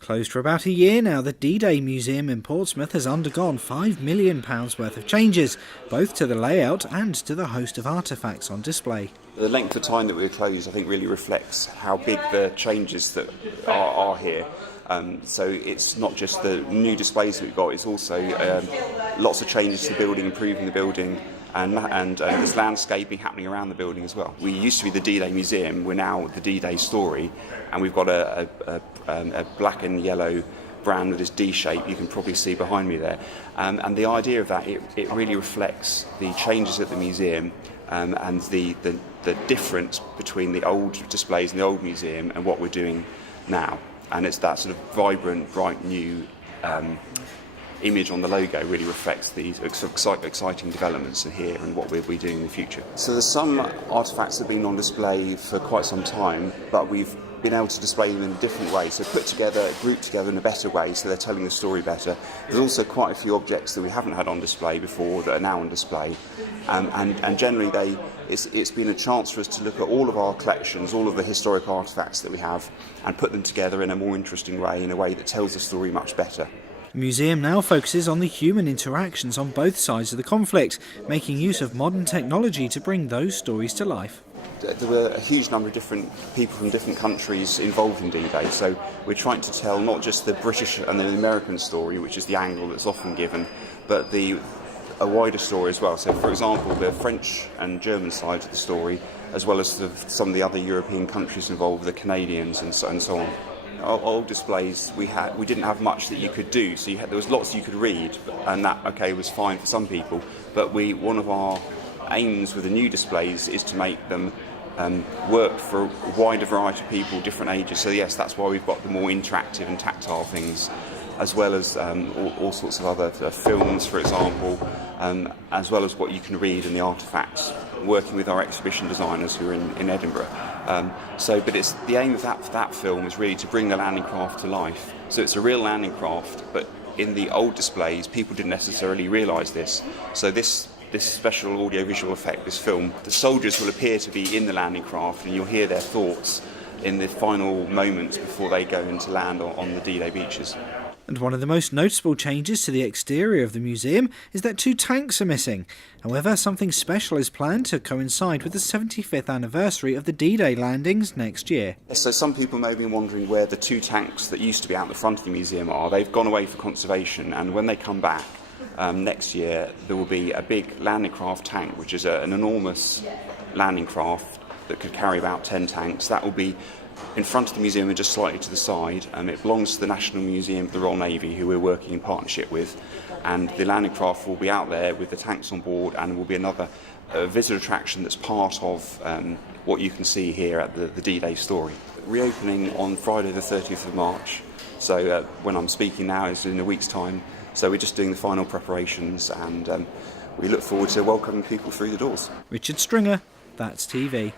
Closed for about a year now, the D-Day Museum in Portsmouth has undergone £5 million worth of changes, both to the layout and to the host of artefacts on display. The length of time that we were closed, I think, really reflects how big the changes that are here. So it's not just the new displays that we've got, it's also lots of changes to the building, improving the building, and there's landscaping happening around the building as well. We used to be the D-Day Museum, we're now the D-Day Story, and we've got a black and yellow brand with this D shape you can probably see behind me there. And the idea of that, it really reflects the changes at the museum and the difference between the old displays in the old museum and what we're doing now. And it's that sort of vibrant, bright new image on the logo really reflects these exciting developments here and what we'll be doing in the future. So there's some artefacts that have been on display for quite some time, but we've been able to display them in a different way, so put together, grouped together in a better way, so they're telling the story better. There's also quite a few objects that we haven't had on display before that are now on display, and generally it's been a chance for us to look at all of our collections, all of the historic artefacts that we have, and put them together in a more interesting way, in a way that tells the story much better. The museum now focuses on the human interactions on both sides of the conflict, making use of modern technology to bring those stories to life. There were a huge number of different people from different countries involved in D-Day, so we're trying to tell not just the British and the American story, which is the angle that's often given, but a wider story as well. So, for example, the French and German side of the story, as well as some of the other European countries involved, the Canadians and so on. Our old displays, we didn't have much that you could do, so there was lots you could read, and that was fine for some people. But one of our aims with the new displays is to make them work for a wider variety of people, different ages. So yes, that's why we've got the more interactive and tactile things, as well as all sorts of other films, for example, as well as what you can read in the artefacts, working with our exhibition designers who are in Edinburgh. But it's the aim of that film is really to bring the landing craft to life. So it's a real landing craft, but in the old displays, people didn't necessarily realise this. So this special audio-visual effect, this film, the soldiers will appear to be in the landing craft, and you'll hear their thoughts in the final moments before they go into land on the D-Day beaches. And one of the most noticeable changes to the exterior of the museum is that 2 tanks are missing. However, something special is planned to coincide with the 75th anniversary of the D-Day landings next year. So some people may have been wondering where the 2 tanks that used to be out the front of the museum are. They've gone away for conservation, and when they come back next year, there will be a big landing craft tank, which is an enormous landing craft that could carry about 10 tanks. That will be in front of the museum and just slightly to the side. It belongs to the National Museum of the Royal Navy, who we're working in partnership with, and the landing craft will be out there with the tanks on board, and will be another visitor attraction that's part of what you can see here at the D-Day Story. Reopening on Friday the 30th of March, so when I'm speaking now is in a week's time, so we're just doing the final preparations, and we look forward to welcoming people through the doors. Richard Stringer, That's TV.